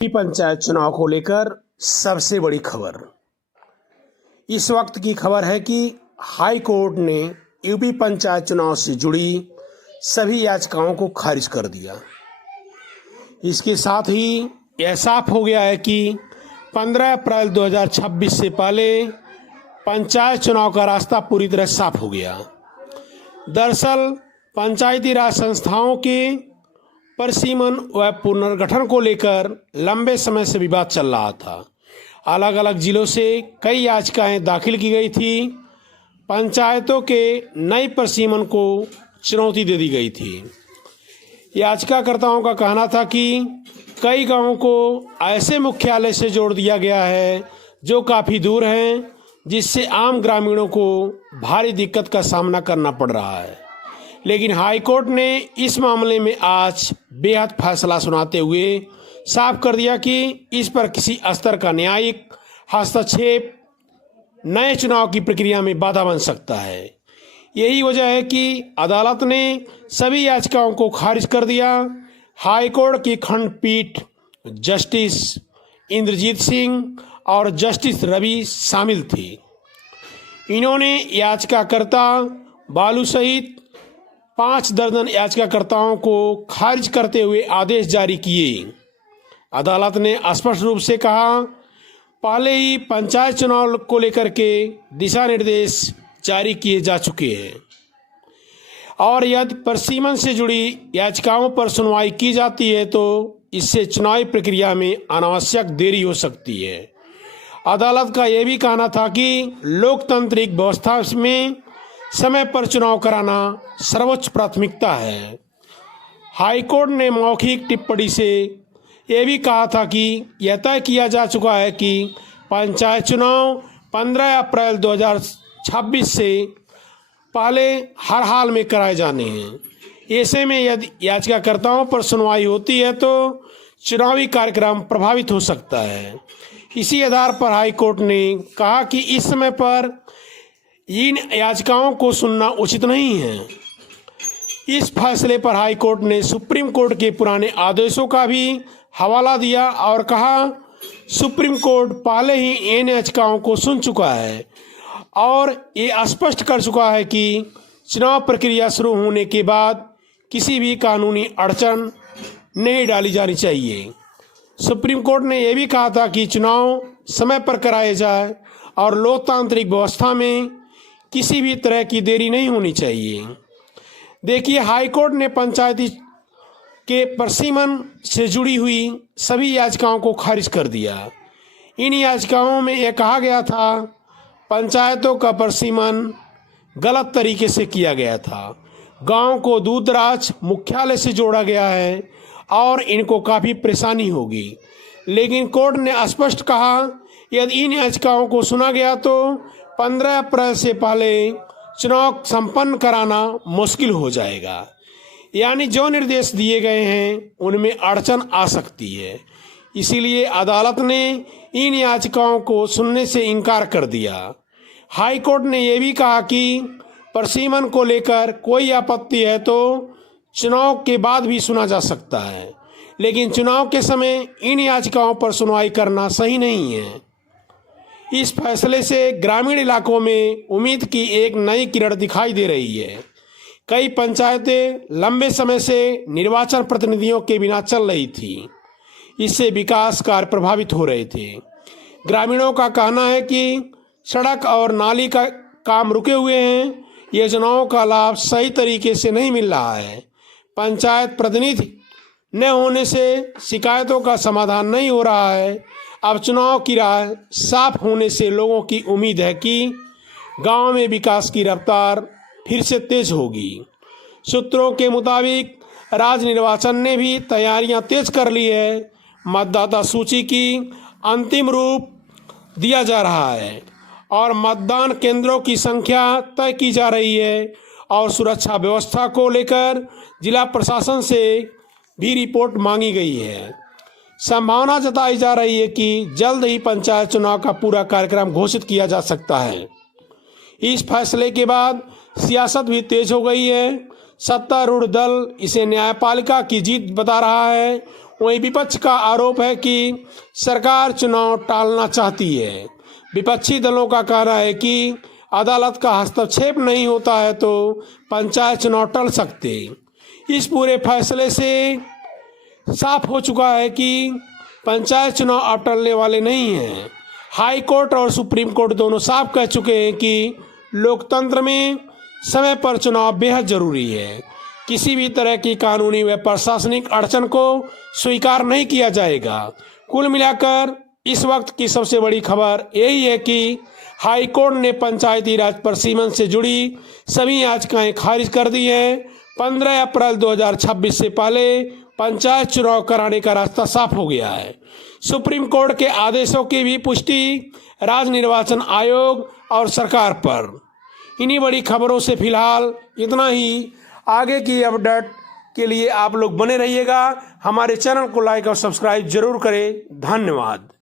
पंचायत चुनाव को लेकर सबसे बड़ी खबर इस वक्त की खबर है कि हाई कोर्ट ने यूपी पंचायत चुनाव से जुड़ी सभी याचिकाओं को खारिज कर दिया। इसके साथ ही यह साफ हो गया है कि 15 अप्रैल 2026 से पहले पंचायत चुनाव का रास्ता पूरी तरह साफ हो गया। दरअसल पंचायती राज संस्थाओं के परिसीमन व पुनर्गठन को लेकर लंबे समय से विवाद चल रहा था। अलग अलग जिलों से कई याचिकाएं दाखिल की गई थी। पंचायतों के नए परिसीमन को चुनौती दे दी गई थी। याचिकाकर्ताओं का कहना था कि कई गांवों को ऐसे मुख्यालय से जोड़ दिया गया है जो काफ़ी दूर हैं, जिससे आम ग्रामीणों को भारी दिक्कत का सामना करना पड़ रहा है। लेकिन हाईकोर्ट ने इस मामले में आज बेहद फैसला सुनाते हुए साफ कर दिया कि इस पर किसी स्तर का न्यायिक हस्तक्षेप नए चुनाव की प्रक्रिया में बाधा बन सकता है। यही वजह है कि अदालत ने सभी याचिकाओं को खारिज कर दिया। हाईकोर्ट की खंडपीठ जस्टिस इंद्रजीत सिंह और जस्टिस रवि शामिल थी। इन्होंने याचिकाकर्ता बालू सहित 5 दर्जन याचिकाकर्ताओं को खारिज करते हुए आदेश जारी किए। अदालत ने स्पष्ट रूप से कहा, पहले ही पंचायत चुनाव को लेकर के दिशा निर्देश जारी किए जा चुके हैं और यदि परिसीमन से जुड़ी याचिकाओं पर सुनवाई की जाती है तो इससे चुनावी प्रक्रिया में अनावश्यक देरी हो सकती है। अदालत का यह भी कहना था कि लोकतांत्रिक व्यवस्था में समय पर चुनाव कराना सर्वोच्च प्राथमिकता है। हाईकोर्ट ने मौखिक टिप्पणी से यह भी कहा था कि यह तय किया जा चुका है कि पंचायत चुनाव 15 अप्रैल 2026 से पहले हर हाल में कराए जाने हैं। ऐसे में यदि याचिकाकर्ताओं पर सुनवाई होती है तो चुनावी कार्यक्रम प्रभावित हो सकता है। इसी आधार पर हाईकोर्ट ने कहा कि इस समय पर इन याचिकाओं को सुनना उचित नहीं है। इस फैसले पर हाईकोर्ट ने सुप्रीम कोर्ट के पुराने आदेशों का भी हवाला दिया और कहा, सुप्रीम कोर्ट पहले ही इन याचिकाओं को सुन चुका है और ये स्पष्ट कर चुका है कि चुनाव प्रक्रिया शुरू होने के बाद किसी भी कानूनी अड़चन नहीं डाली जानी चाहिए। सुप्रीम कोर्ट ने यह भी कहा था कि चुनाव समय पर कराए जाए और लोकतांत्रिक व्यवस्था में किसी भी तरह की देरी नहीं होनी चाहिए। देखिए, हाईकोर्ट ने पंचायती के परिसीमन से जुड़ी हुई सभी याचिकाओं को खारिज कर दिया। इन याचिकाओं में यह कहा गया था, पंचायतों का परिसीमन गलत तरीके से किया गया था। गांव को दूर दराज मुख्यालय से जोड़ा गया है और इनको काफ़ी परेशानी होगी। लेकिन कोर्ट ने स्पष्ट कहा, यदि इन याचिकाओं को सुना गया तो 15 अप्रैल से पहले चुनाव संपन्न कराना मुश्किल हो जाएगा। यानी जो निर्देश दिए गए हैं उनमें अड़चन आ सकती है। इसीलिए अदालत ने इन याचिकाओं को सुनने से इनकार कर दिया। हाई कोर्ट ने यह भी कहा कि परिसीमन को लेकर कोई आपत्ति है तो चुनाव के बाद भी सुना जा सकता है, लेकिन चुनाव के समय इन याचिकाओं पर सुनवाई करना सही नहीं है। इस फैसले से ग्रामीण इलाकों में उम्मीद की एक नई किरण दिखाई दे रही है। कई पंचायतें लंबे समय से निर्वाचन प्रतिनिधियों के बिना चल रही थी। इससे विकास कार्य प्रभावित हो रहे थे। ग्रामीणों का कहना है कि सड़क और नाली का काम रुके हुए हैं। योजनाओं का लाभ सही तरीके से नहीं मिल रहा है। पंचायत प्रतिनिधि न होने से शिकायतों का समाधान नहीं हो रहा है। अब चुनाव की राह साफ होने से लोगों की उम्मीद है कि गांव में विकास की रफ्तार फिर से तेज होगी। सूत्रों के मुताबिक राज्य निर्वाचन ने भी तैयारियां तेज कर ली है। मतदाता सूची की अंतिम रूप दिया जा रहा है और मतदान केंद्रों की संख्या तय की जा रही है और सुरक्षा व्यवस्था को लेकर जिला प्रशासन से भी रिपोर्ट मांगी गई है। संभावना जताई जा रही है कि जल्द ही पंचायत चुनाव का पूरा कार्यक्रम घोषित किया जा सकता है। इस फैसले के बाद सियासत भी तेज हो गई है। सत्तारूढ़ दल इसे न्यायपालिका की जीत बता रहा है, वहीं विपक्ष का आरोप है कि सरकार चुनाव टालना चाहती है। विपक्षी दलों का कहना है कि अदालत का हस्तक्षेप नहीं होता है तो पंचायत चुनाव टल सकते। इस पूरे फैसले से साफ हो चुका है कि पंचायत चुनाव अब टलने वाले नहीं हैं। हाई कोर्ट और सुप्रीम कोर्ट दोनों साफ कह चुके हैं कि लोकतंत्र में समय पर चुनाव बेहद जरूरी है। किसी भी तरह की कानूनी व प्रशासनिक अड़चन को स्वीकार नहीं किया जाएगा। कुल मिलाकर इस वक्त की सबसे बड़ी खबर यही है कि हाई कोर्ट ने पंचायती राज प्रसीमन से जुड़ी सभी याचिकाएं खारिज कर दी हैं। 15 अप्रैल 2026 से पहले पंचायत चुनाव कराने का रास्ता साफ हो गया है। सुप्रीम कोर्ट के आदेशों की भी पुष्टि राज्य निर्वाचन आयोग और सरकार पर। इन्हीं बड़ी खबरों से फिलहाल इतना ही। आगे की अपडेट के लिए आप लोग बने रहिएगा। हमारे चैनल को लाइक और सब्सक्राइब जरूर करें। धन्यवाद।